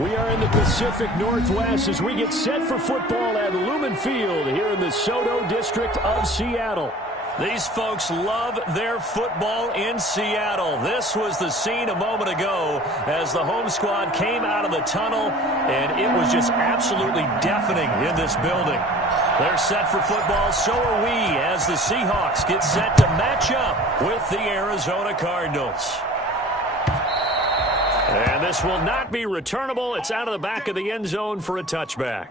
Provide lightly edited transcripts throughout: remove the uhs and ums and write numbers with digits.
We are in the Pacific Northwest as we get set for football at Lumen Field here in the SoDo district of Seattle. These folks love their football in Seattle. This was the scene a moment ago as the home squad came out of the tunnel, and it was just absolutely deafening in this building. They're set for football, so are we, as the Seahawks get set to match up with the Arizona Cardinals. And this will not be returnable. It's out of the back of the end zone for a touchback.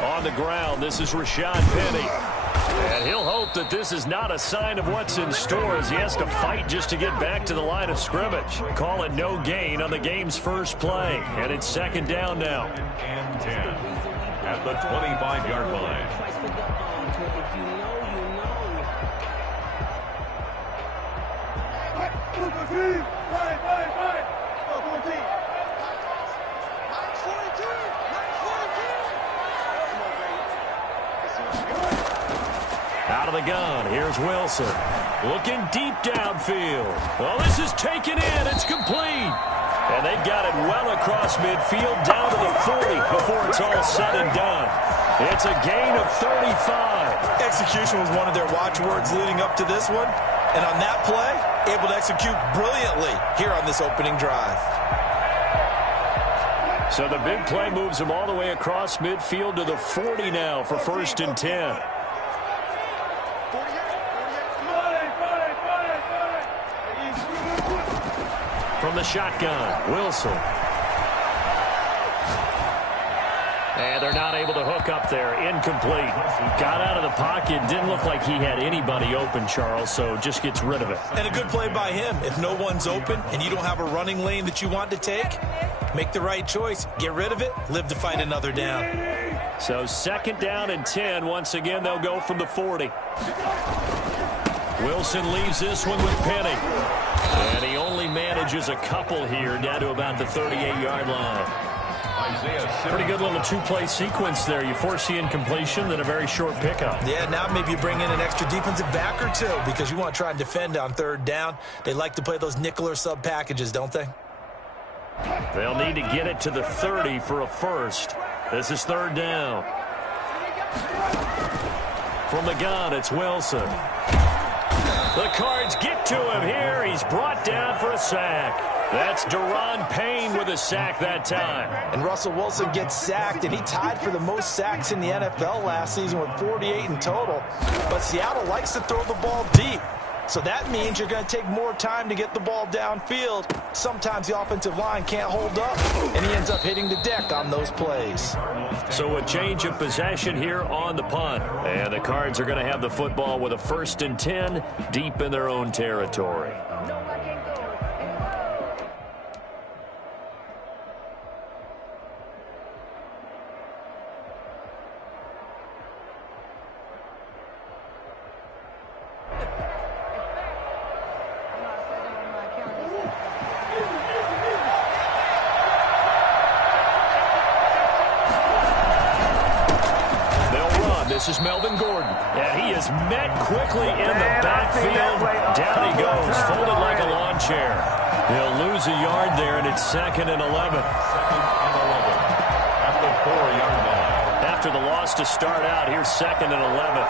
On the ground, this is Rashad Penny. And he'll hope that this is not a sign of what's in store as he has to fight just to get back to the line of scrimmage. Call it no gain on the game's first play. And it's second down now. And 10 at the 25-yard line. Out of the gun, here's Wilson. Looking deep downfield. Well, this is taken in. It's complete. And they've got it well across midfield down to the 40 before it's all said and done. It's a gain of 35. Execution was one of their watchwords leading up to this one. And on that play, able to execute brilliantly here on this opening drive. So the big play moves him all the way across midfield to the 40 now for 1st and 10. From the shotgun, Wilson. And they're not able to hook up there. Incomplete. Got out of the pocket. Didn't look like he had anybody open, Charles, so just gets rid of it. And a good play by him. If no one's open and you don't have a running lane that you want to take, make the right choice. Get rid of it. Live to fight another down. So 2nd down and 10. Once again, they'll go from the 40. Wilson leaves this one with Penny. And he only manages a couple here down to about the 38-yard line. Pretty good little two-play sequence there. You force the incompletion, then a very short pickup. Yeah, now maybe you bring in an extra defensive back or two because you want to try and defend on 3rd down. They like to play those nickel or sub packages, don't they? They'll need to get it to the 30 for a first. This is 3rd down. From the gun, it's Wilson. The Cards get to him here. He's brought down for a sack. That's Daron Payne with a sack that time. And Russell Wilson gets sacked, and he tied for the most sacks in the NFL last season with 48 in total. But Seattle likes to throw the ball deep. So that means you're going to take more time to get the ball downfield. Sometimes the offensive line can't hold up, and he ends up hitting the deck on those plays. So a change of possession here on the punt. And the Cards are going to have the football with a 1st and 10 deep in their own territory. This is Melvin Gordon, and he is met quickly in the backfield. Down he goes, folded like a lawn chair. He'll lose a yard there, and it's 2nd and 11. 2nd and 11 at the 4-yard line. After the loss to start out, here's 2nd and 11.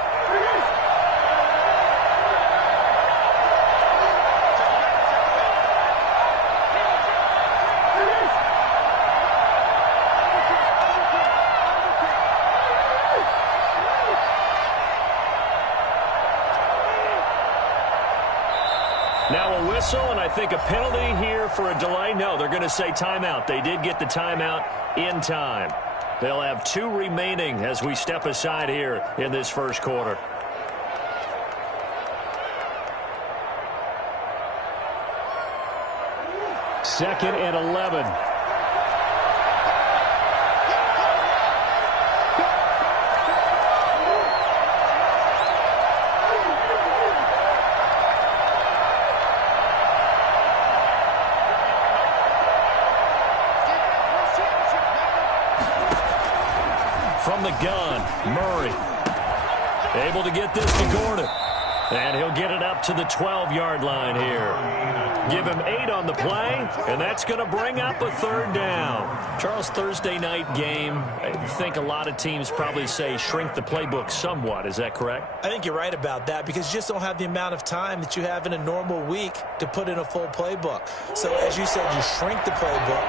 whistle, and I think a penalty here for a delay. No, they're going to say timeout. They did get the timeout in time. They'll have 2 remaining as we step aside here in this first quarter. Second and 11. From the gun, Murray. Able to get this to Gordon. And he'll get it up to the 12-yard line here. Give him 8 on the play, and that's going to bring up a 3rd down. Charles, Thursday night game, I think a lot of teams probably say shrink the playbook somewhat. Is that correct? I think you're right about that because you just don't have the amount of time that you have in a normal week to put in a full playbook. So as you said, you shrink the playbook,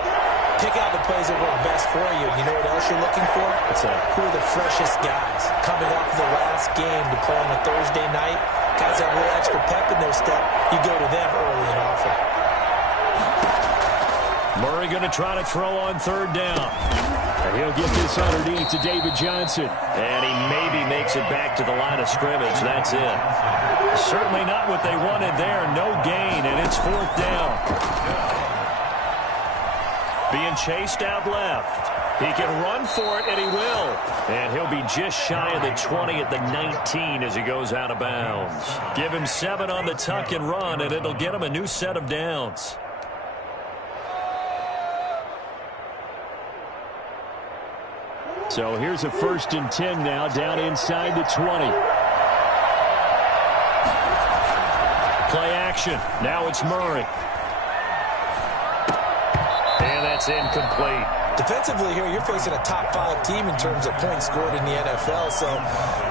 pick out the plays that work best for you. You know what else you're looking for? What's that? Who are the freshest guys coming off the last game to play on a Thursday night? Guys have a little extra pep in their step. You go to them early and often. Murray going to try to throw on 3rd down. And he'll get this underneath to David Johnson. And he maybe makes it back to the line of scrimmage. That's it. Certainly not what they wanted there. No gain, and it's 4th down. Being chased out left. He can run for it, and he will. And he'll be just shy of the 20 at the 19 as he goes out of bounds. Give him 7 on the tuck and run, and it'll get him a new set of downs. So here's a 1st and 10 now, down inside the 20. Play action. Now it's Murray. And that's incomplete. Defensively here, you're facing a top 5 team in terms of points scored in the NFL. So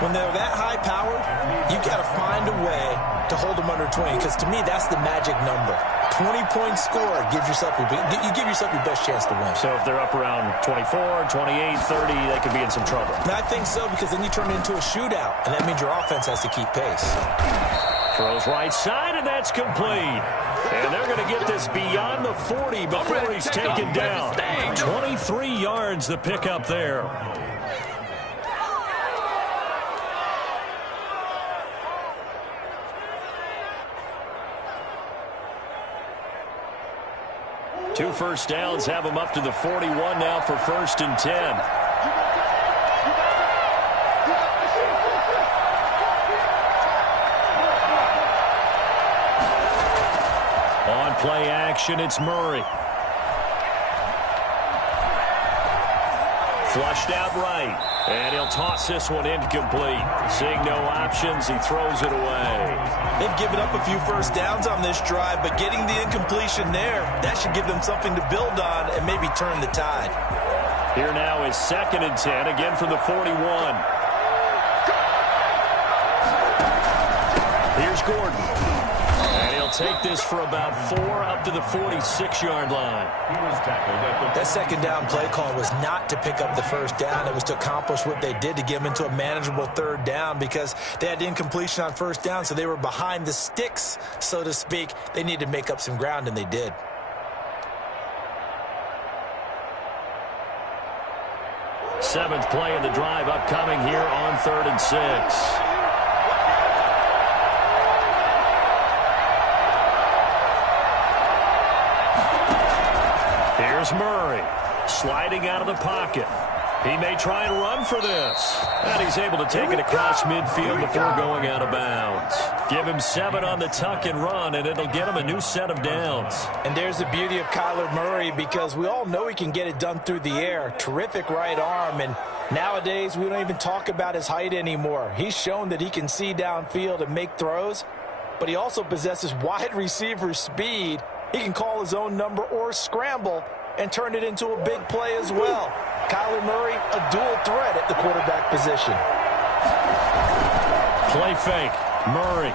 when they're that high-powered, you've got to find a way to hold them under 20. Because to me, that's the magic number. 20-point score gives yourself you give yourself your best chance to win. So if they're up around 24, 28, 30, they could be in some trouble. And I think so because then you turn it into a shootout, and that means your offense has to keep pace. Throws right side, and that's complete. And they're going to get this beyond the 40 before he's taken down. 23 yards the pickup there. Two first downs have him up to the 41 now for 1st and 10. On play action, it's Murray. Flushed out right, and he'll toss this one incomplete. Seeing no options, he throws it away. They've given up a few first downs on this drive, but getting the incompletion there, that should give them something to build on and maybe turn the tide. Here now is 2nd and 10, again from the 41. Here's Gordon. And he'll take this for about 4 up to the 46-yard line. That 2nd down play call was not to pick up the first down. It was to accomplish what they did to get them into a manageable 3rd down because they had incompletion on 1st down, so they were behind the sticks, so to speak. They needed to make up some ground, and they did. Seventh play of the drive upcoming here on 3rd and 6. Here's Murray, sliding out of the pocket. He may try and run for this. And he's able to take it across midfield before going out of bounds. Give him 7 on the tuck and run, and it'll get him a new set of downs. And there's the beauty of Kyler Murray because we all know he can get it done through the air. Terrific right arm, and nowadays we don't even talk about his height anymore. He's shown that he can see downfield and make throws, but he also possesses wide receiver speed. He can call his own number or scramble and turn it into a big play as well. Kyler Murray, a dual threat at the quarterback position. Play fake. Murray.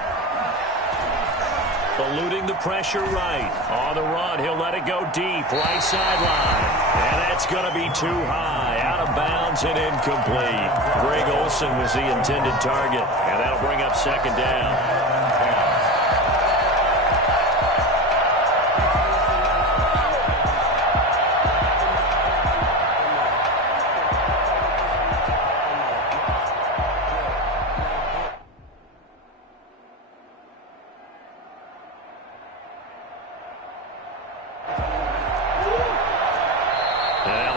Eluding the pressure right. On the run, he'll let it go deep. Right sideline. And that's going to be too high. Out of bounds and incomplete. Greg Olsen was the intended target. And that'll bring up 2nd down.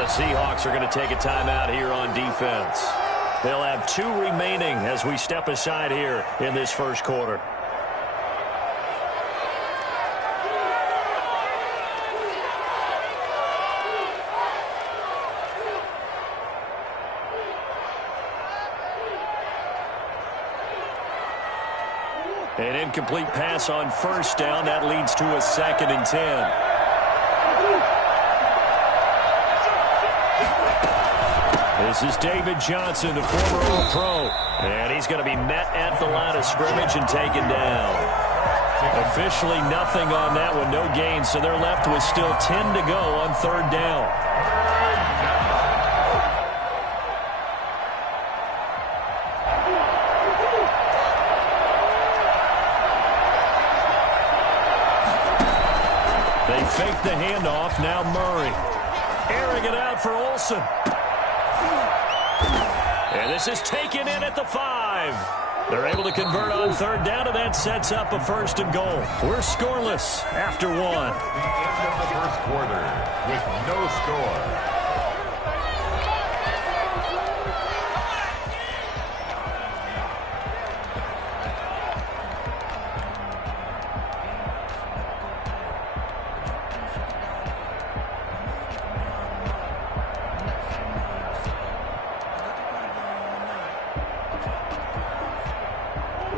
Seahawks are going to take a timeout here on defense. They'll have 2 remaining as we step aside here in this first quarter. An incomplete pass on first down. That leads to a 2nd and 10. This is David Johnson, the former All-Pro. And he's going to be met at the line of scrimmage and taken down. Officially nothing on that one, no gain. So they're left with still 10 to go on 3rd down. They fake the handoff. Now Murray. Airing it out for Olsen. And this is taken in at the 5. They're able to convert on 3rd down, and that sets up a 1st and goal. We're scoreless after 1. The end of the first quarter with no score.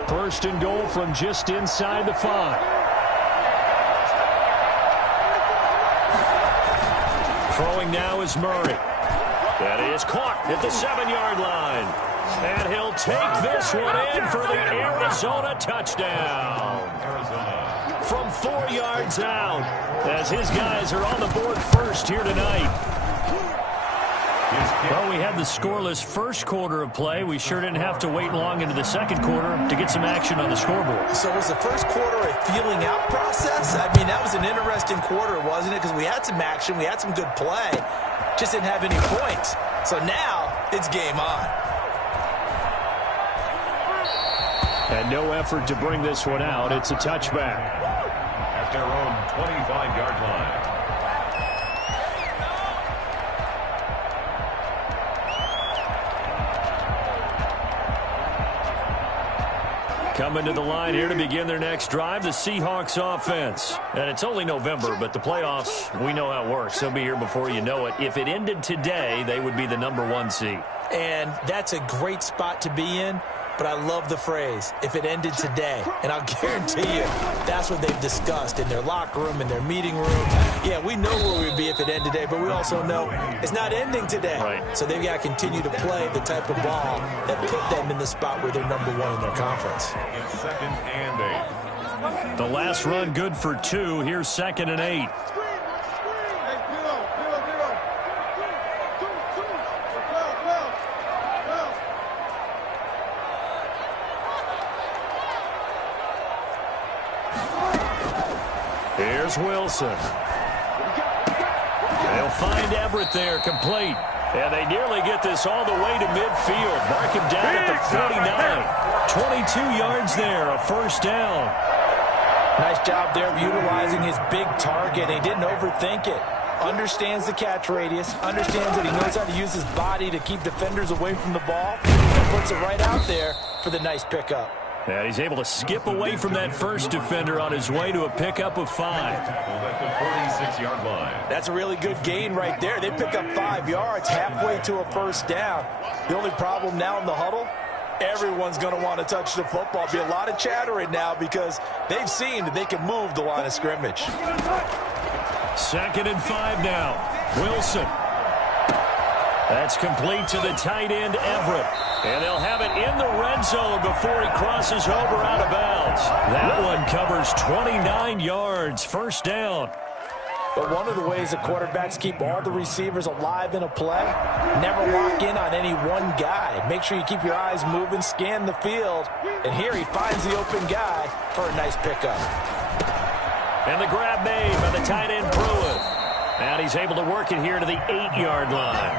First and goal from just inside the 5. Throwing now is Murray. That is caught at the 7-yard line. And he'll take this one in for the Arizona touchdown. From 4 yards out, as his guys are on the board first here tonight. Well, we had the scoreless first quarter of play. We sure didn't have to wait long into the second quarter to get some action on the scoreboard. So was the first quarter a feeling out process? I mean, that was an interesting quarter, wasn't it? Because we had some action, we had some good play, just didn't have any points. So now it's game on. And no effort to bring this one out. It's a touchback. At their own 25-yard line. Coming to the line here to begin their next drive, the Seahawks offense. And it's only November, but the playoffs, we know how it works. They'll be here before you know it. If it ended today, they would be the #1 seed. And that's a great spot to be in. But I love the phrase, if it ended today. And I'll guarantee you, that's what they've discussed in their locker room, in their meeting room. Yeah, we know where we'd be if it ended today, but we also know it's not ending today. Right. So they've got to continue to play the type of ball that put them in the spot where they're #1 in their conference. It's 2nd and 8. The last run good for 2. Here's 2nd and 8. Here's Wilson. They'll find Everett there, complete. And they nearly get this all the way to midfield. Mark him down at the 49. 22 yards there, a 1st down. Nice job there of utilizing his big target. He didn't overthink it. Understands the catch radius. Understands that he knows how to use his body to keep defenders away from the ball. And puts it right out there for the nice pickup. And he's able to skip away from that first defender on his way to a pickup of 5. At the 46-yard line. That's a really good gain right there. They pick up 5 yards halfway to a 1st down. The only problem now in the huddle, everyone's going to want to touch the football. Be a lot of chattering now because they've seen that they can move the line of scrimmage. 2nd and 5 now. Wilson. That's complete to the tight end, Everett. And they'll have it in the red zone before he crosses over out of bounds. That one covers 29 yards. 1st down. But one of the ways the quarterbacks keep all the receivers alive in a play, never lock in on any one guy. Make sure you keep your eyes moving, scan the field. And here he finds the open guy for a nice pickup. And the grab made by the tight end, Pruitt. And he's able to work it here to the 8-yard line.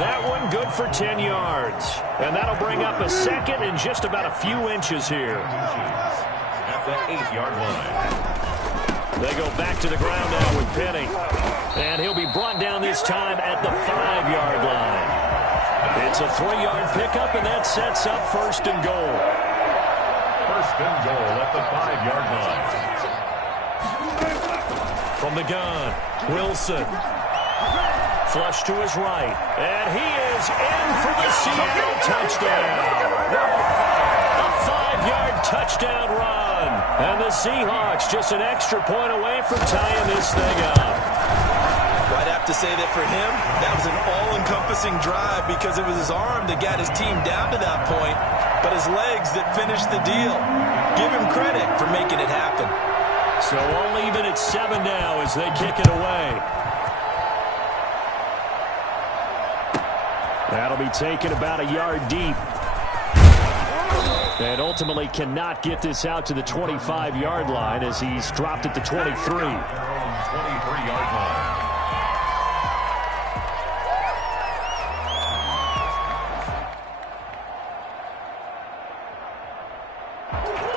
That one good for 10 yards. And that'll bring up a 2nd and just about a few inches here. At the 8-yard line. They go back to the ground now with Penny. And he'll be brought down this time at the 5-yard line. It's a 3-yard pickup, and that sets up first and goal. First and goal at the 5-yard line. From the gun, Wilson. Flush to his right. And he is in for the Seattle touchdown. A 5-yard touchdown run. And the Seahawks just an extra point away from tying this thing up. I'd have to say that for him, that was an all-encompassing drive because it was his arm that got his team down to that point, but his legs that finished the deal. Give him credit for making it happen. So we'll leave it at 7 now as they kick it away. That'll be taken about a yard deep. And ultimately cannot get this out to the 25-yard line as he's dropped at the 23. 23-yard line.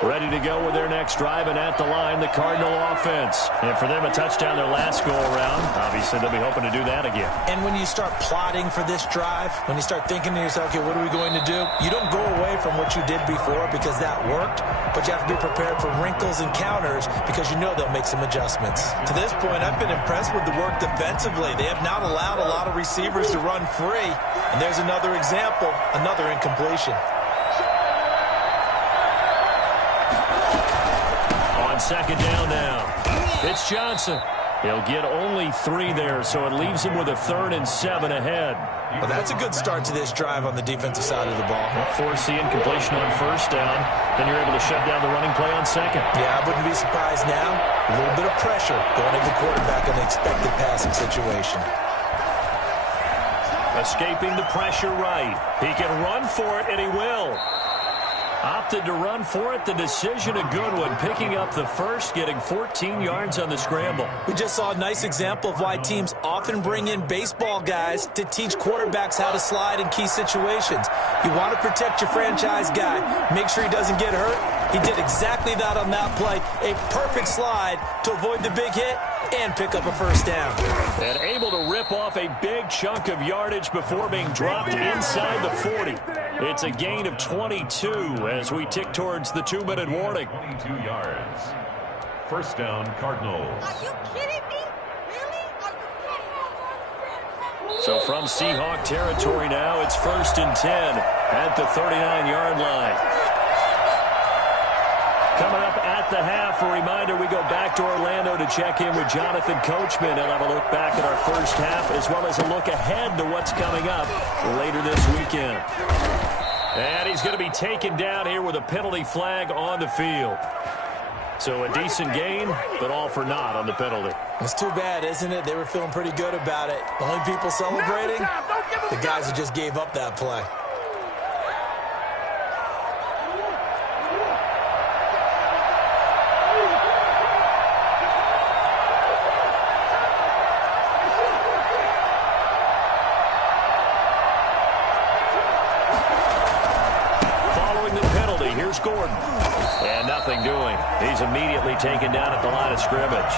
Ready to go with their next drive, and at the line, the Cardinal offense. And for them, a touchdown their last go-around. Obviously, they'll be hoping to do that again. And when you start plotting for this drive, when you start thinking to yourself, okay, what are we going to do? You don't go away from what you did before because that worked, but you have to be prepared for wrinkles and counters because you know they'll make some adjustments. To this point, I've been impressed with the work defensively. They have not allowed a lot of receivers to run free. And there's another example, another incompletion. On second down now, it's Johnson. He'll get only 3 there, so it leaves him with a 3rd and 7 ahead. Well, that's a good start to this drive on the defensive side of the ball. Force the incompletion on first down, then you're able to shut down the running play on second. Yeah, I wouldn't be surprised now. A little bit of pressure going at the quarterback in the expected passing situation. Escaping the pressure right. He can run for it, and he will. Opted to run for it. The decision a good one. Picking up the first, getting 14 yards on the scramble. We just saw a nice example of why teams often bring in baseball guys to teach quarterbacks how to slide in key situations. You want to protect your franchise guy. Make sure he doesn't get hurt. He did exactly that on that play. A perfect slide to avoid the big hit and pick up a first down. And able to rip off a big chunk of yardage before being dropped inside the 40. It's a gain of 22 as we tick towards the 2-minute warning. 22 yards. First down, Cardinals. Are you kidding me? Really? Are you kidding me? So from Seahawk territory now, it's 1st and 10 at the 39-yard line. Coming up at the half, a reminder, we go back to Orlando to check in with Jonathan Coachman. He'll have a look back at our first half as well as a look ahead to what's coming up later this weekend. And he's going to be taken down here with a penalty flag on the field. So a decent gain, but all for naught on the penalty. It's too bad, isn't it? They were feeling pretty good about it. The only people celebrating, the guys who just gave up that play. Gordon. And nothing doing. He's immediately taken down at the line of scrimmage.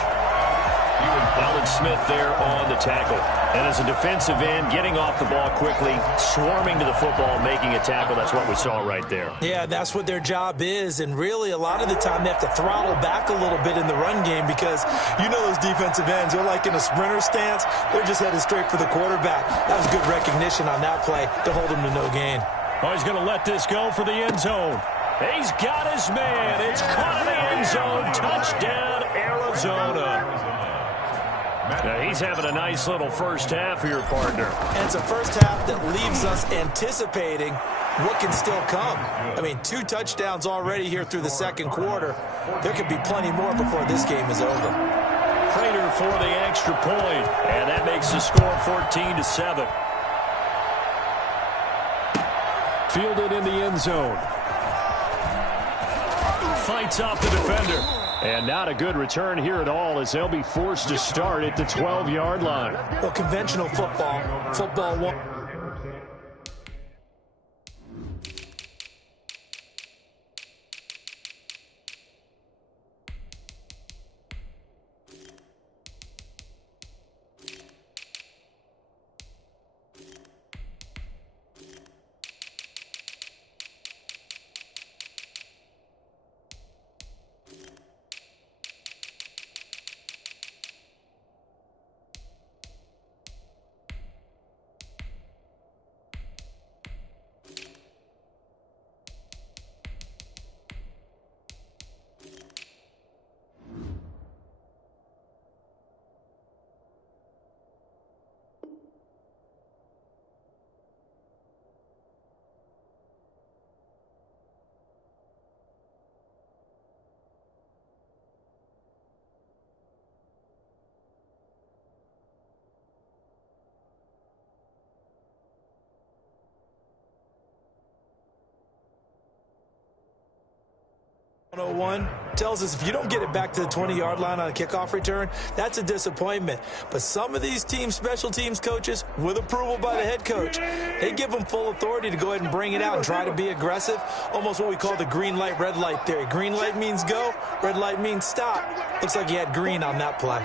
Alden Smith there on the tackle. And as a defensive end, getting off the ball quickly, swarming to the football, making a tackle. That's what we saw right there. Yeah, that's what their job is. And really, a lot of the time, they have to throttle back a little bit in the run game because you know those defensive ends, they're like in a sprinter stance. They're just headed straight for the quarterback. That was good recognition on that play to hold him to no gain. Oh, he's going to let this go for the end zone. He's got his man. It's caught in the end zone. Touchdown, Arizona. Now, he's having a nice little first half here, partner. And it's a first half that leaves us anticipating what can still come. I mean, 2 touchdowns already here through the second quarter. There could be plenty more before this game is over. Prater for the extra point, and that makes the score 14-7. Fielded in the end zone. Fights off the defender. And not a good return here at all as they'll be forced to start at the 12-yard line. Well, conventional football won't. 101 tells us if you don't get it back to the 20-yard line on a kickoff return, that's a disappointment. But some of these special teams coaches, with approval by the head coach, they give them full authority to go ahead and bring it out and try to be aggressive, almost what we call the green light, red light theory. Green light means go, red light means stop. Looks like he had green on that play.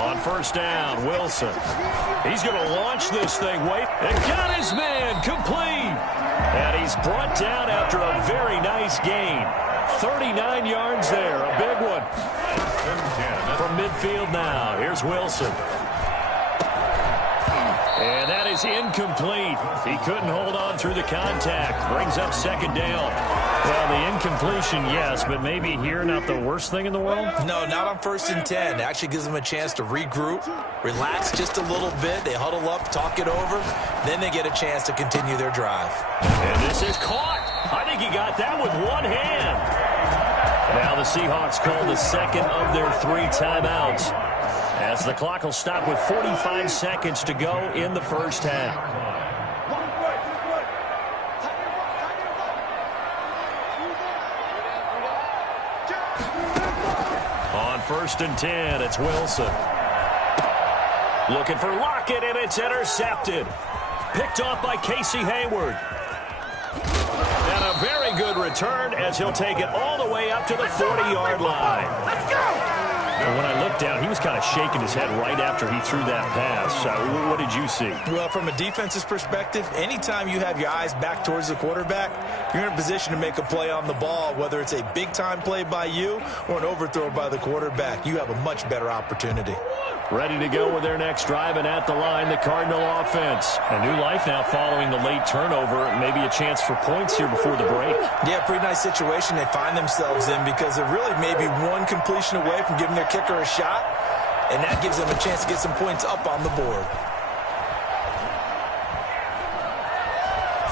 On first down, Wilson. He's going to launch this thing. Wait, and got his man complete. And he's brought down after a very nice gain. 39 yards there, a big one. From midfield now, here's Wilson. And that is incomplete. He couldn't hold on through the contact. Brings up second down. Well, the incompletion, yes, but maybe here not the worst thing in the world? No, not on 1st and 10. It actually gives them a chance to regroup, relax just a little bit. They huddle up, talk it over. Then they get a chance to continue their drive. And this is caught. I think he got that with one hand. Now the Seahawks call the second of their 3 timeouts, as the clock will stop with 45 seconds to go in the first half. On 1st and 10, it's Wilson. Looking for Lockett, and it's intercepted. Picked off by Casey Hayward. And a very good return as he'll take it all the way up to the 40-yard line. Let's go! And when I looked down, he was kind of shaking his head right after he threw that pass. What did you see? Well, from a defense's perspective, anytime you have your eyes back towards the quarterback, you're in a position to make a play on the ball, whether it's a big-time play by you or an overthrow by the quarterback. You have a much better opportunity. Ready to go with their next drive, and at the line, the Cardinal offense. A new life now following the late turnover. Maybe a chance for points here before the break. Yeah, pretty nice situation they find themselves in, because they're really maybe one completion away from giving their kicker a shot, and that gives them a chance to get some points up on the board.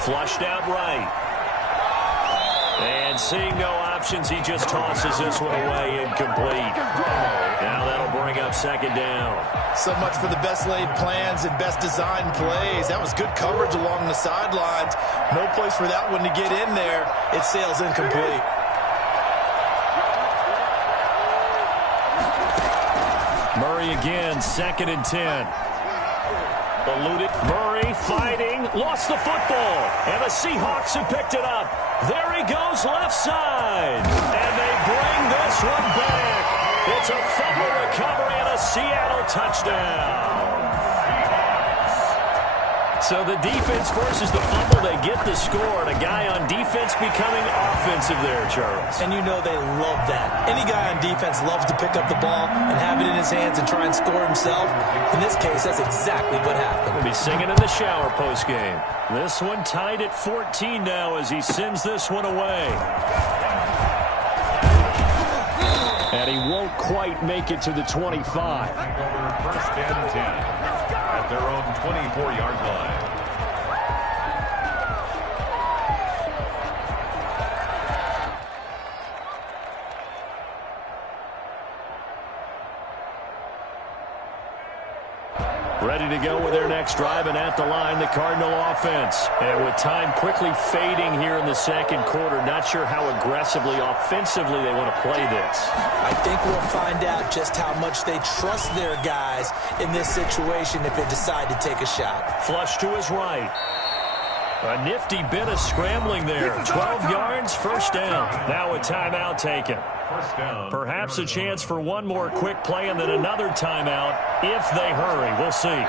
Flushed out right. And seeing no options, he just tosses this one away, incomplete. Now that'll bring up second down. So much for the best laid plans and best designed plays. That was good coverage along the sidelines. No place for that one to get in there. It sails incomplete. Murray again, 2nd and 10. Eluded. Murray fighting. Lost the football. And the Seahawks have picked it up. There he goes left side. And they bring this one back. It's a fumble recovery and a Seattle touchdown. So the defense forces the fumble. They get the score. And a guy on defense becoming offensive there, Charles. And you know they love that. Any guy on defense loves to pick up the ball and have it in his hands and try and score himself. In this case, that's exactly what happened. We'll be singing in the shower postgame. This one tied at 14 now as he sends this one away. And he won't quite make it to the 25. 1st and 10 at their own 24-yard line. Ready to go with their next drive, and at the line, the Cardinal offense. And with time quickly fading here in the second quarter, not sure how aggressively, offensively they want to play this. I think we'll find out just how much they trust their guys in this situation if they decide to take a shot. Flush to his right. A nifty bit of scrambling there. 12 yards, first down. Now a timeout taken. First down. Perhaps a chance for one more quick play and then another timeout if they hurry. We'll see.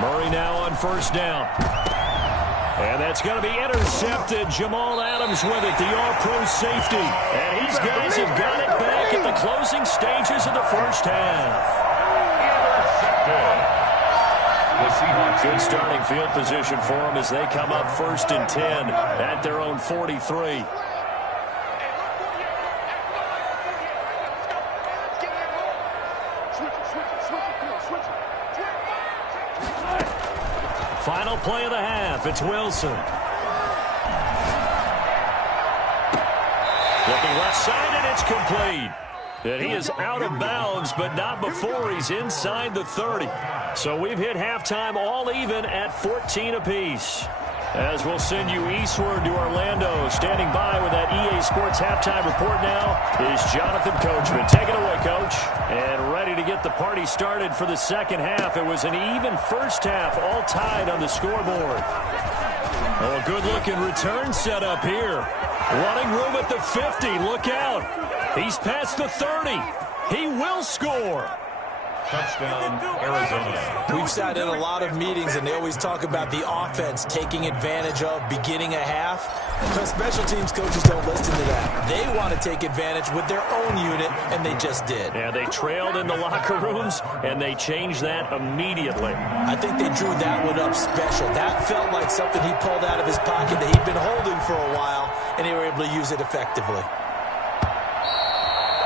Murray now on first down. And that's going to be intercepted. Jamal Adams with it, the all-pro safety. And these guys have got it back at the closing stages of the first half. Intercepted. Good starting field position for them as they come up 1st and 10 at their own 43. Final play of the half. It's Wilson. Looking left side, and it's complete. And he is out of bounds, but not before he's inside the 30. So we've hit halftime all even at 14 apiece. As we'll send you eastward to Orlando. Standing by with that EA Sports halftime report now is Jonathan Coachman. Take it away, Coach. And ready to get the party started for the second half. It was an even first half, all tied on the scoreboard. Oh, a good-looking return set up here. Running room at the 50. Look out. He's past the 30. He will score. Touchdown, Arizona. We've sat in a lot of meetings, and they always talk about the offense taking advantage of beginning a half. But special teams coaches don't listen to that. They want to take advantage with their own unit, and they just did. Yeah, they trailed in the locker rooms, and they changed that immediately. I think they drew that one up special. That felt like something he pulled out of his pocket that he'd been holding for a while, and they were able to use it effectively.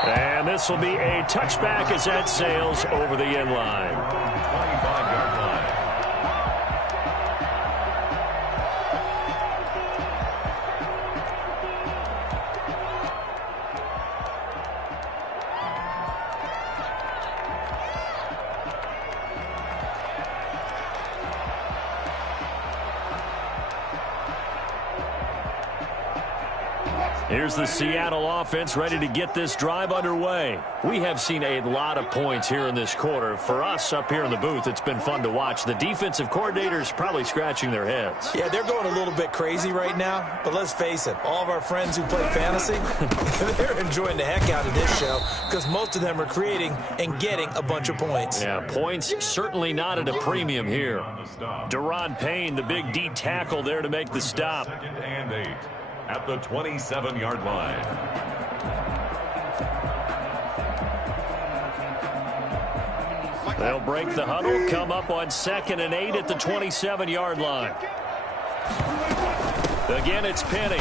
And this will be a touchback as that sails over the end line. 25-yard line. Here's the Seattle offense ready to get this drive underway. We have seen a lot of points here in this quarter. For us up here in the booth, it's been fun to watch. The defensive coordinators probably scratching their heads. Yeah, they're going a little bit crazy right now, but let's face it, all of our friends who play fantasy, they're enjoying the heck out of this show because most of them are creating and getting a bunch of points. Yeah, points certainly not at a premium here. Deron Payne, the big D tackle there to make the stop. 2nd and 8 at the 27-yard line. They'll break the huddle, come up on 2nd and 8 at the 27-yard line. Again, it's Penny.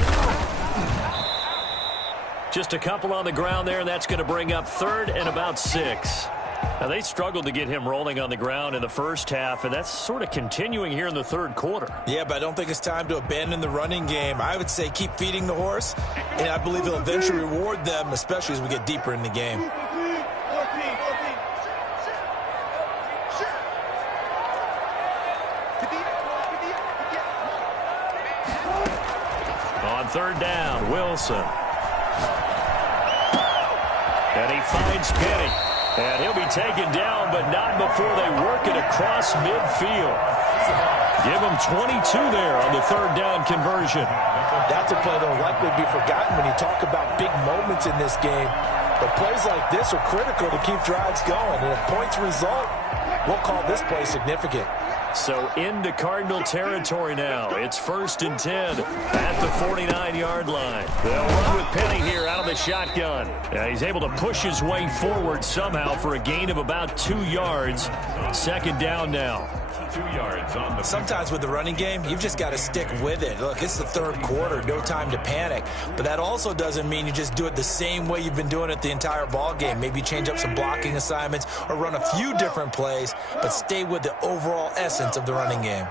Just a couple on the ground there, and that's going to bring up 3rd and about 6. Now, they struggled to get him rolling on the ground in the first half, and that's sort of continuing here in the third quarter. Yeah, but I don't think it's time to abandon the running game. I would say keep feeding the horse, and I believe it'll eventually reward them, especially as we get deeper in the game. On 3rd down, Wilson. And he finds Penny. And he'll be taken down, but not before they work it across midfield. Give him 22 there on the 3rd down conversion. That's a play that will likely be forgotten when you talk about big moments in this game. But plays like this are critical to keep drives going. And if points result, we'll call this play significant. So into Cardinal territory now. It's 1st and 10 at the 49-yard line. They'll run with Penny here out of the shotgun. He's able to push his way forward somehow for a gain of about 2 yards. 2nd down now. 2 yards on the. Sometimes with the running game, you've just got to stick with it. Look, it's the 3rd quarter, no time to panic. But that also doesn't mean you just do it the same way you've been doing it the entire ball game. Maybe change up some blocking assignments or run a few different plays, but stay with the overall essence of the running game.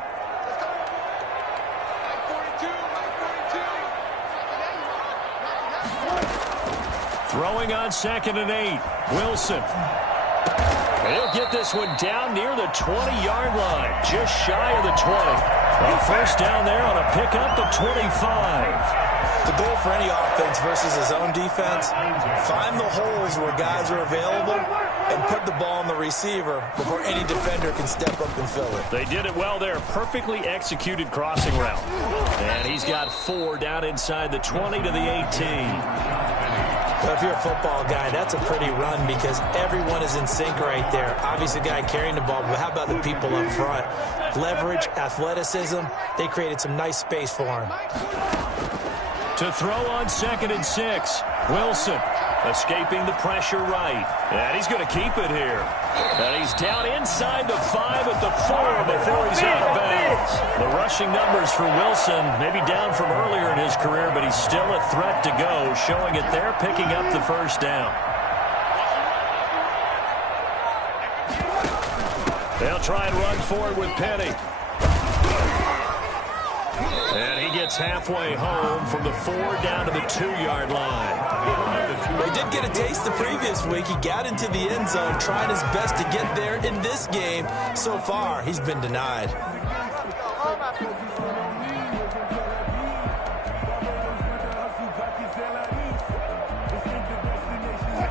Throwing on 2nd and 8. Wilson. He'll get this one down near the 20-yard line, just shy of the 20. A 1st down there on a pickup at 25. The goal for any offense versus his own defense, find the holes where guys are available and put the ball on the receiver before any defender can step up and fill it. They did it well there. Perfectly executed crossing route. And he's got 4 down inside the 20 to the 18. But if you're a football guy, that's a pretty run because everyone is in sync right there. Obviously, the guy carrying the ball, but how about the people up front? Leverage, athleticism, they created some nice space for him. To throw on 2nd and 6, Wilson escaping the pressure right. And he's going to keep it here. And he's down inside the 5 at the 4 before he's out of bounds. The rushing numbers for Wilson, maybe down from earlier in his career, but he's still a threat to go, showing it there, picking up the 1st down. They'll try and run forward with Penny. And he gets halfway home from the 4 down to the 2-yard line. He did get a taste the previous week. He got into the end zone, trying his best to get there in this game. So far, he's been denied.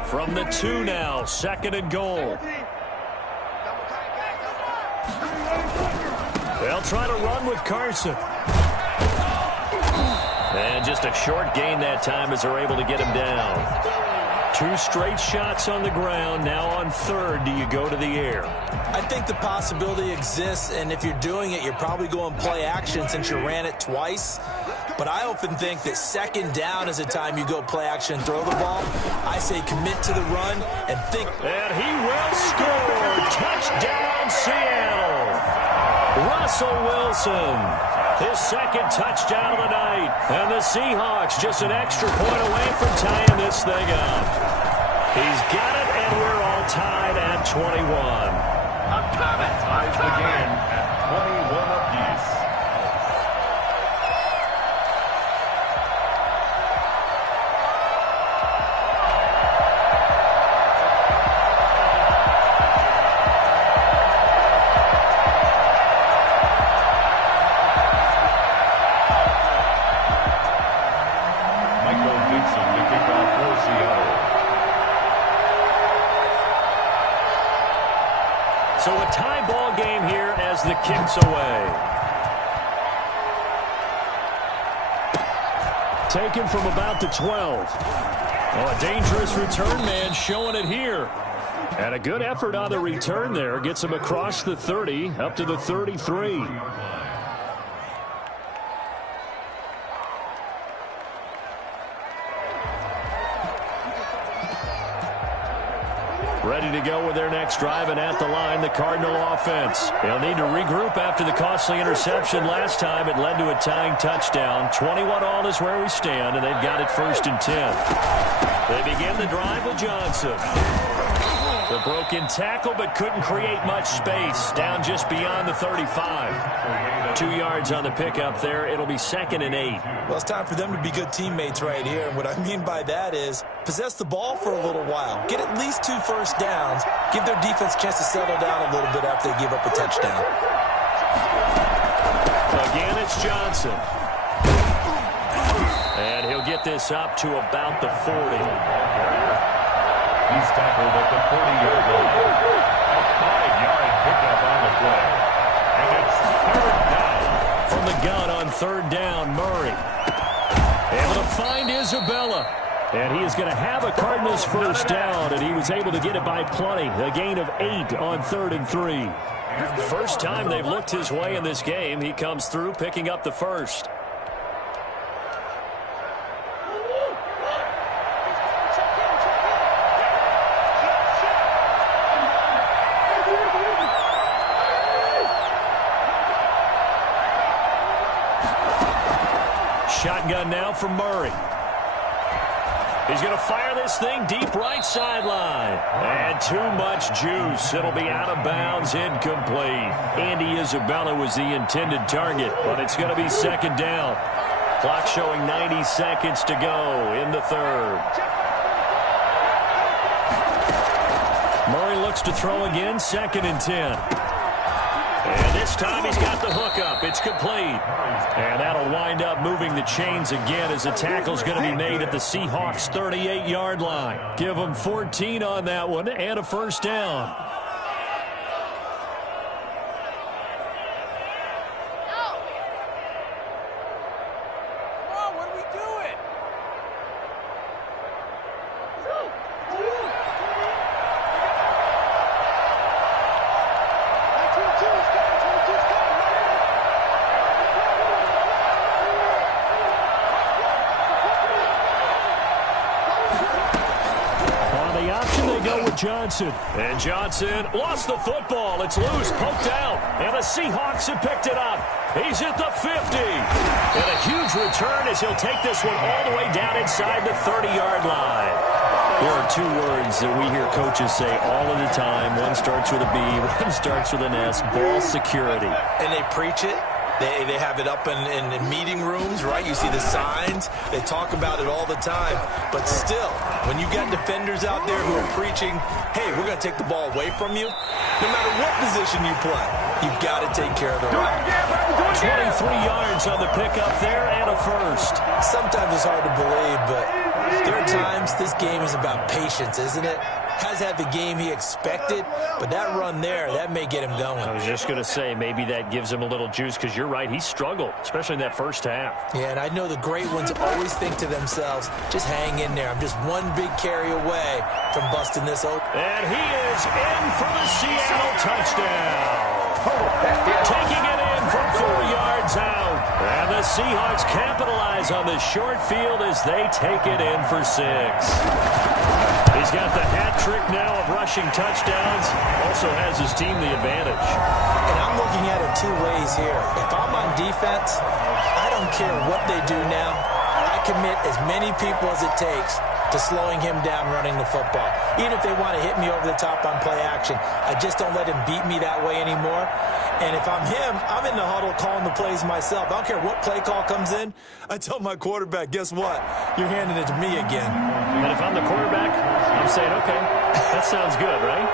From the 2 now, 2nd and goal. They'll try to run with Carson. And just a short gain that time as they're able to get him down. 2 straight shots on the ground. Now on 3rd, do you go to the air? I think the possibility exists, and if you're doing it, you're probably going play action since you ran it twice. But I often think that 2nd down is the time you go play action and throw the ball. I say commit to the run and think. And he will score. Touchdown, Seattle. Russell Wilson. His 2nd touchdown of the night. And the Seahawks just an extra point away from tying this thing up. He's got it, and we're all tied at 21. Ties the game at 21 apiece. Michael Dixon to kick off for Seattle. So a tie ball game here as the kick's away. Taken from about the 12. Oh, a dangerous return man showing it here. And a good effort on the return there. Gets him across the 30, up to the 33. Ready to go with their next drive, and at the line, the Cardinal offense. They'll need to regroup after the costly interception last time. It led to a tying touchdown. 21-all is where we stand, and they've got it 1st and 10. They begin the drive with Johnson. The broken tackle, but couldn't create much space. Down just beyond the 35. 2 yards on the pickup there. It'll be 2nd and 8. Well, it's time for them to be good teammates right here. And what I mean by that is possess the ball for a little while. Get at least 2 first downs. Give their defense a chance to settle down a little bit after they give up a touchdown. Again, it's Johnson. And he'll get this up to about the 40. He's tackled at the 40-yard line. A 5-yard pickup on the play. And it's 3rd down. From the gun on 3rd down, Murray. Able to find Isabella. And he is going to have a Cardinals first down, and he was able to get it by plenty. A gain of 8 on 3rd and 3. First time they've looked his way in this game. He comes through picking up the first. Shotgun now from Murray. He's going to fire this thing deep right sideline. And too much juice. It'll be out of bounds, incomplete. Andy Isabella was the intended target, but it's going to be 2nd down. Clock showing 90 seconds to go in the 3rd. Murray looks to throw again, 2nd and 10. And this time he's got the hook up. It's complete. And that'll wind up moving the chains again as the tackle's going to be made at the Seahawks' 38-yard line. Give them 14 on that one and a first down. Johnson. And Johnson lost the football. It's loose, poked out. And the Seahawks have picked it up. He's at the 50. And a huge return as he'll take this one all the way down inside the 30-yard line. There are 2 words that we hear coaches say all of the time. One starts with a B, one starts with an S. Ball security. And they preach it. They have it up in meeting rooms, right? You see the signs. They talk about it all the time. But still, when you got defenders out there who are preaching, hey, we're going to take the ball away from you, no matter what position you play, you've got to take care of the run. 23 yards on the pickup there and a first. Sometimes it's hard to believe, but there are times this this game is about patience, isn't it? Has had the game he expected, but that run there, that may get him going. I was just going to say, maybe that gives him a little juice, because you're right, he struggled, especially in that first half. Yeah, and I know the great ones always think to themselves, just hang in there. I'm just one big carry away from busting this open. And he is in for the Seattle touchdown. Taking it in from 4 yards out. And the Seahawks capitalize on the short field as they take it in for 6. He's got the hat trick now of rushing touchdowns. Also has his team the advantage. And I'm looking at it 2 ways here. If I'm on defense, I don't care what they do now. I commit as many people as it takes to slowing him down running the football. Even if they want to hit me over the top on play action, I just don't let him beat me that way anymore. And if I'm him, I'm in the huddle calling the plays myself. I don't care what play call comes in. I tell my quarterback, guess what? You're handing it to me again. And if I'm the quarterback, I'm saying, okay, that sounds good, right?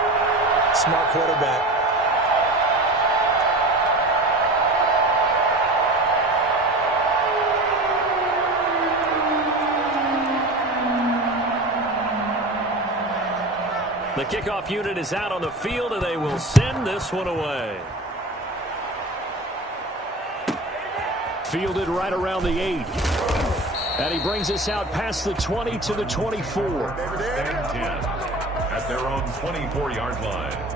Smart quarterback. The kickoff unit is out on the field, and they will send this one away. Fielded right around the 8. And he brings us out past the 20 to the 24. And 10 at their own 24-yard line.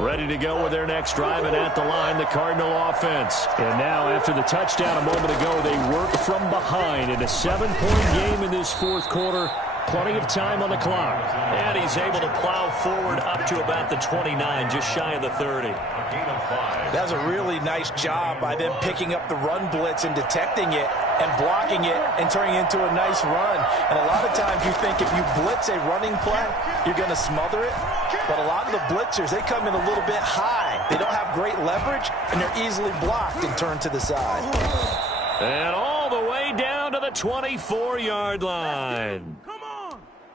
Ready to go with their next drive, and at the line, the Cardinal offense. And now, after the touchdown a moment ago, they work from behind in a 7-point game in this fourth quarter. Plenty of time on the clock. And he's able to plow forward up to about the 29, just shy of the 30. That was a really nice job by them picking up the run blitz and detecting it and blocking it and turning it into a nice run. And a lot of times you think if you blitz a running play, you're going to smother it. But a lot of the blitzers, they come in a little bit high. They don't have great leverage, and they're easily blocked and turned to the side. And all the way down to the 24-yard line.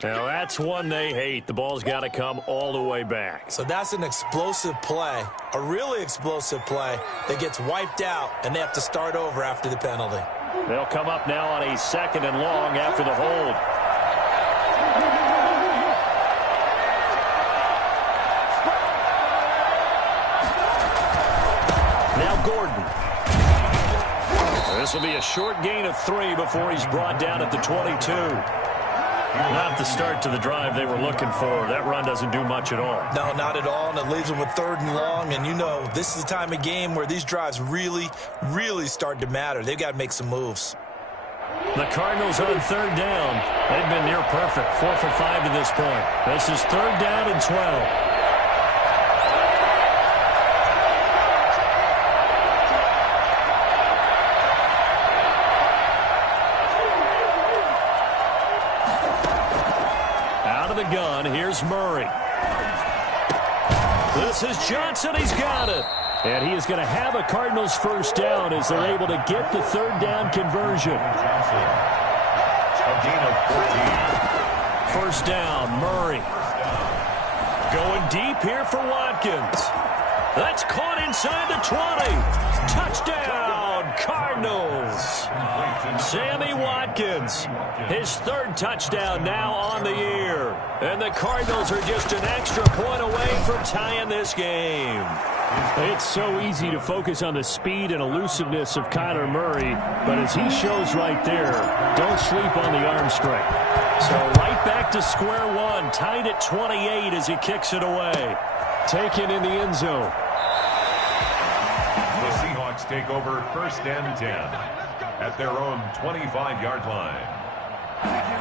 Now, that's one they hate. The ball's got to come all the way back. So that's an explosive play, a really explosive play that gets wiped out, and they have to start over after the penalty. They'll come up now on a 2nd and long after the hold. Now Gordon. This will be a short gain of 3 before he's brought down at the 22. Not the start to the drive they were looking for. That run doesn't do much at all. No, not at all, and it leaves them with 3rd and long. And, you know, this is the time of game where these drives really, really start to matter. They've got to make some moves. The Cardinals on 3rd down. They've been near perfect, 4 for 5 to this point. This is 3rd down and 12. The gun. Here's Murray. This is Johnson. He's got it. And he is going to have a Cardinals first down as they're able to get the 3rd down conversion. A gain of 14. First down, Murray. Going deep here for Watkins. That's caught inside the 20. Touchdown, Cardinals. Sammy Watkins, his 3rd touchdown now on the year. And the Cardinals are just an extra point away from tying this game. It's so easy to focus on the speed and elusiveness of Kyler Murray, but as he shows right there, don't sleep on the arm strength. So right back to square one, tied at 28 as he kicks it away. Taken in the end zone. The Seahawks take over 1st and 10 at their own 25-yard line.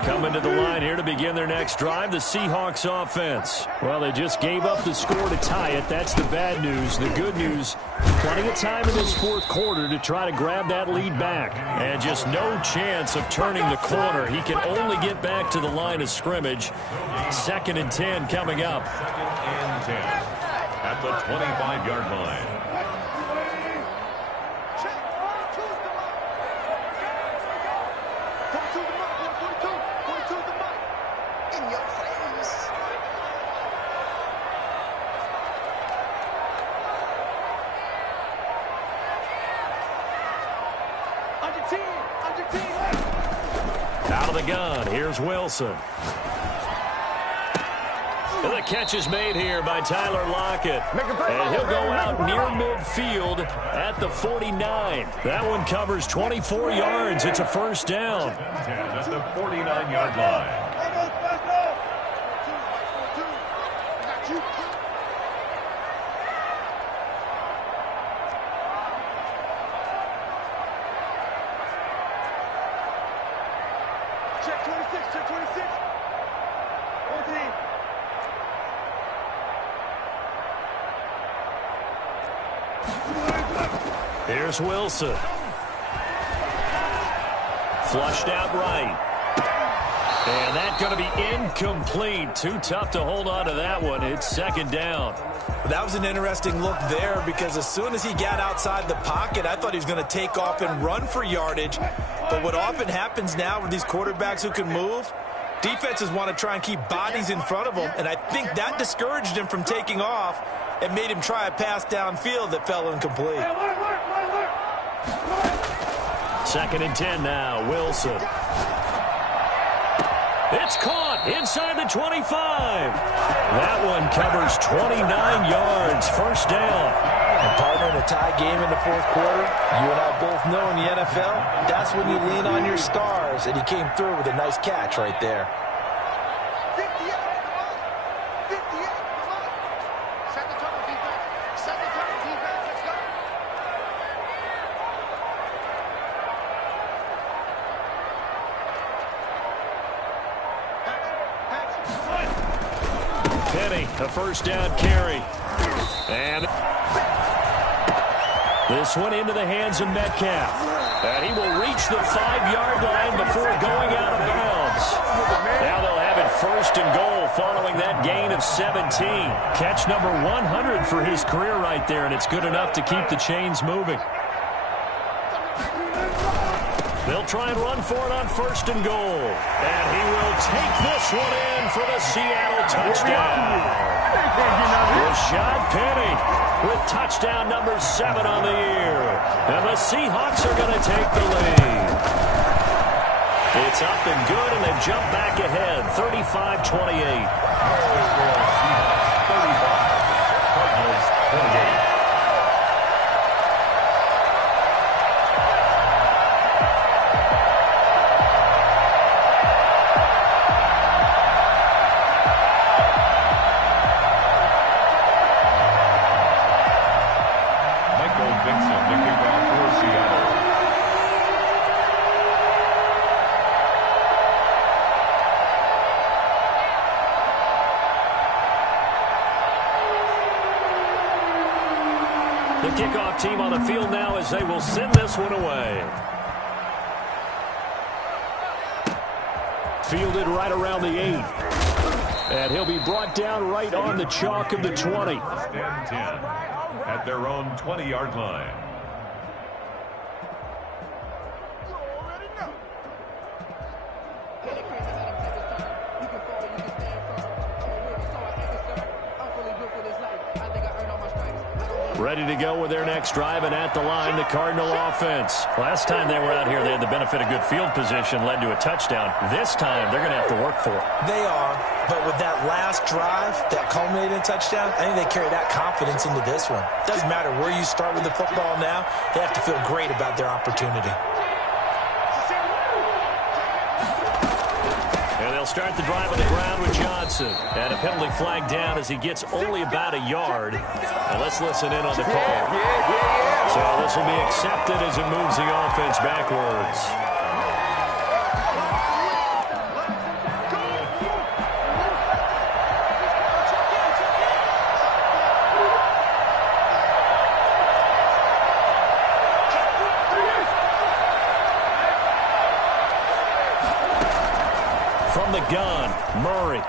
Coming to the line here to begin their next drive, the Seahawks offense. Well, they just gave up the score to tie it. That's the bad news. The good news, plenty of time in this fourth quarter to try to grab that lead back. And just no chance of turning the corner. He can only get back to the line of scrimmage. 2nd and 10 coming up. 2nd and 10 at the 25-yard line. Out of the gun, here's Wilson. And the catch is made here by Tyler Lockett. And he'll go out near midfield at the 49. That one covers 24 yards. It's a first down. At the 49-yard line. Check 26, check 26. 14. Here's Wilson. Flushed out right. And that's going to be incomplete. Too tough to hold on to that one. It's second down. That was an interesting look there because as soon as he got outside the pocket, I thought he was going to take off and run for yardage. But what often happens now with these quarterbacks who can move, defenses want to try and keep bodies in front of them, and I think that discouraged him from taking off and made him try a pass downfield that fell incomplete. Second and 10 now, Wilson. It's caught inside the 25. That one covers 29 yards, first down. And partner, in a tie game in the fourth quarter, you and I both know in the NFL, that's when you lean on your stars, and he came through with a nice catch right there. 58, 58, set the tone, defense. Set the tone, defense. Let's go. Penny, a first down carry. And this one into the hands of Metcalf. And he will reach the 5-yard line before going out of bounds. Now they'll have it first and goal following that gain of 17. Catch number 100 for his career right there, and it's good enough to keep the chains moving. They'll try and run for it on first and goal. And he will take this one in for the Seattle touchdown. Rashad Penny with touchdown number 7 on the year. And the Seahawks are going to take the lead. It's up and good, and they jump back ahead, 35-28. 35. Cardinals 28. The kickoff team on the field now as they will send this one away. Fielded right around the 8. And he'll be brought down right on the chalk of the 20. Stand 10 at their own 20-yard line. You already know. Ready to go with their next drive, and at the line, the Cardinal offense. Last time they were out here, they had the benefit of good field position, led to a touchdown. This time, they're going to have to work for it. They are, but with that last drive that culminated in a touchdown, I think they carry that confidence into this one. Doesn't matter where you start with the football now, they have to feel great about their opportunity. And they'll start the drive on the ground with Johnson. And a penalty flag down as he gets only about a yard. And let's listen in on the call. So this will be accepted as it moves the offense backwards. From the gun, Murray.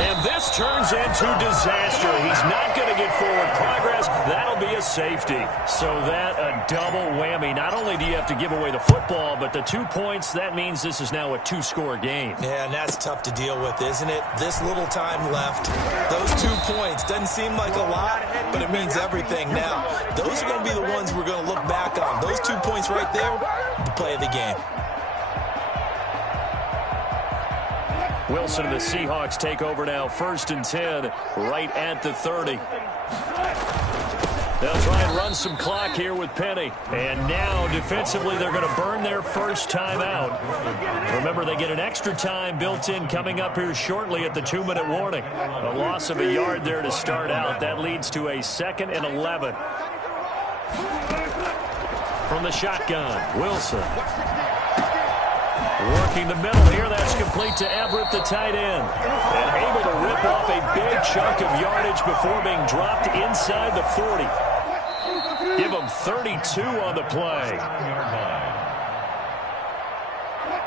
And this turns into disaster. He's not going to get forward progress. That'll be a safety. So that a double whammy. Not only do you have to give away the football, but the 2 points, that means this is now a 2-score game. Yeah, and that's tough to deal with, isn't it? This little time left. Those 2 points doesn't seem like a lot, but it means everything now. Those are going to be the ones we're going to look back on. Those 2 points right there, the play of the game. Wilson and the Seahawks take over now, 1st and 10, right at the 30. They'll try and run some clock here with Penny. And now, defensively, they're going to burn their first time out. Remember, they get an extra time built in coming up here shortly at the 2-minute warning. A loss of a yard there to start out. That leads to a 2nd and 11. From the shotgun, Wilson. Working the middle here, that's complete to Everett, the tight end. And able to rip off a big chunk of yardage before being dropped inside the 40. Give him 32 on the play.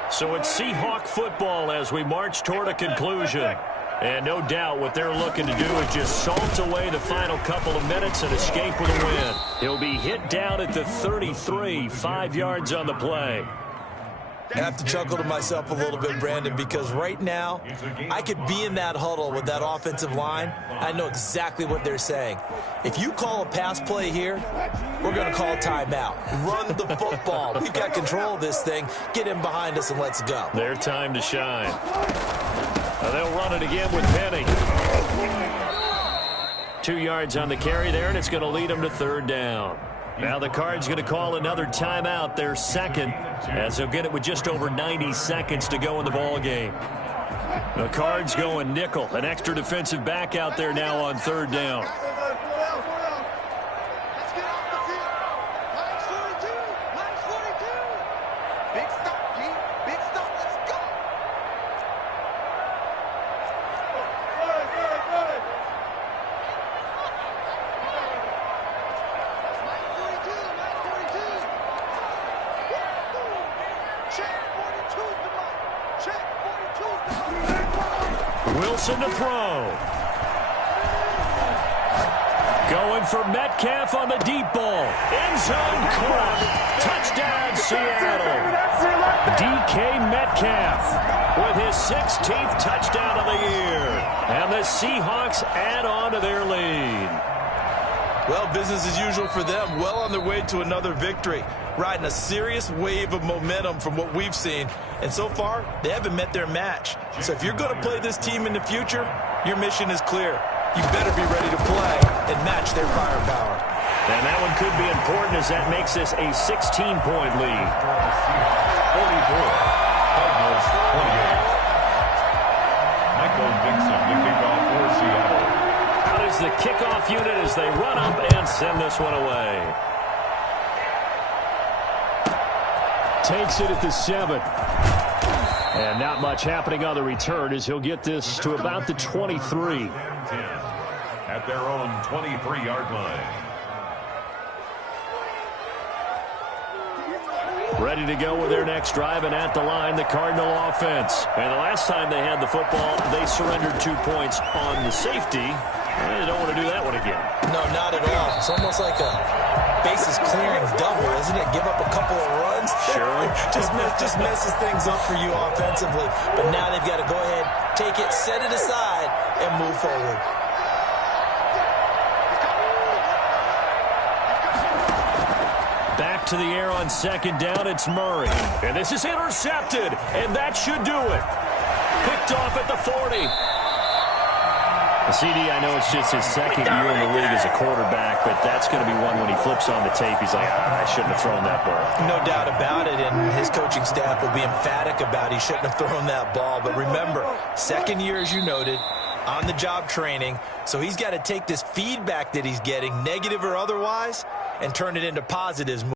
So it's Seahawk football as we march toward a conclusion. And no doubt what they're looking to do is just salt away the final couple of minutes and escape with a win. He'll be hit down at the 33, 5 yards on the play. I have to chuckle to myself a little bit, Brandon, because right now I could be in that huddle with that offensive line. I know exactly what they're saying. If you call a pass play here, we're going to call timeout. Run the football. We've got control of this thing. Get in behind us and let's go. Their time to shine. They'll run it again with Penny. 2 yards on the carry there, and it's going to lead them to 3rd down. Now the Cards going to call another timeout, their 2nd, as they'll get it with just over 90 seconds to go in the ball game. The Cards going nickel, an extra defensive back out there now on 3rd down. Let's get off the field. Line 42. Line 42. Big stop, G. Big stop. Let's go. Wilson to throw. Going for Metcalf on the deep ball. End zone caught. Touchdown, Seattle. DK Metcalf with his 16th touchdown of the year. And the Seahawks add on to their lead. Well, business as usual for them. Well on their way to another victory. Riding a serious wave of momentum from what we've seen. And so far, they haven't met their match. So if you're going to play this team in the future, your mission is clear. You better be ready to play and match their firepower. And that one could be important as that makes this a 16-point lead. 44, Cardinals 28. Michael Dixon to kick off for Seattle. Out is the kickoff unit as they run up and send this one away. Takes it at the 7. And not much happening on the return as he'll get this to about the 23. At their own 23-yard line. Ready to go with their next drive, and at the line, the Cardinal offense. And the last time they had the football, they surrendered 2 points on the safety. They don't want to do that one again. No, not at all. It's almost like a bases clearing double, isn't it? Give up a couple of runs. Sure. just messes things up for you offensively. But now they've got to go ahead, take it, set it aside, and move forward. Back to the air on 2nd down, it's Murray. And this is intercepted, and that should do it. Picked off at the 40. CD, I know it's just his 2nd year in the league as a quarterback, but that's going to be one when he flips on the tape, he's like, I shouldn't have thrown that ball. No doubt about it, and his coaching staff will be emphatic about he shouldn't have thrown that ball. But remember, 2nd year, as you noted, on-the-job training, so he's got to take this feedback that he's getting, negative or otherwise, and turn it into positives.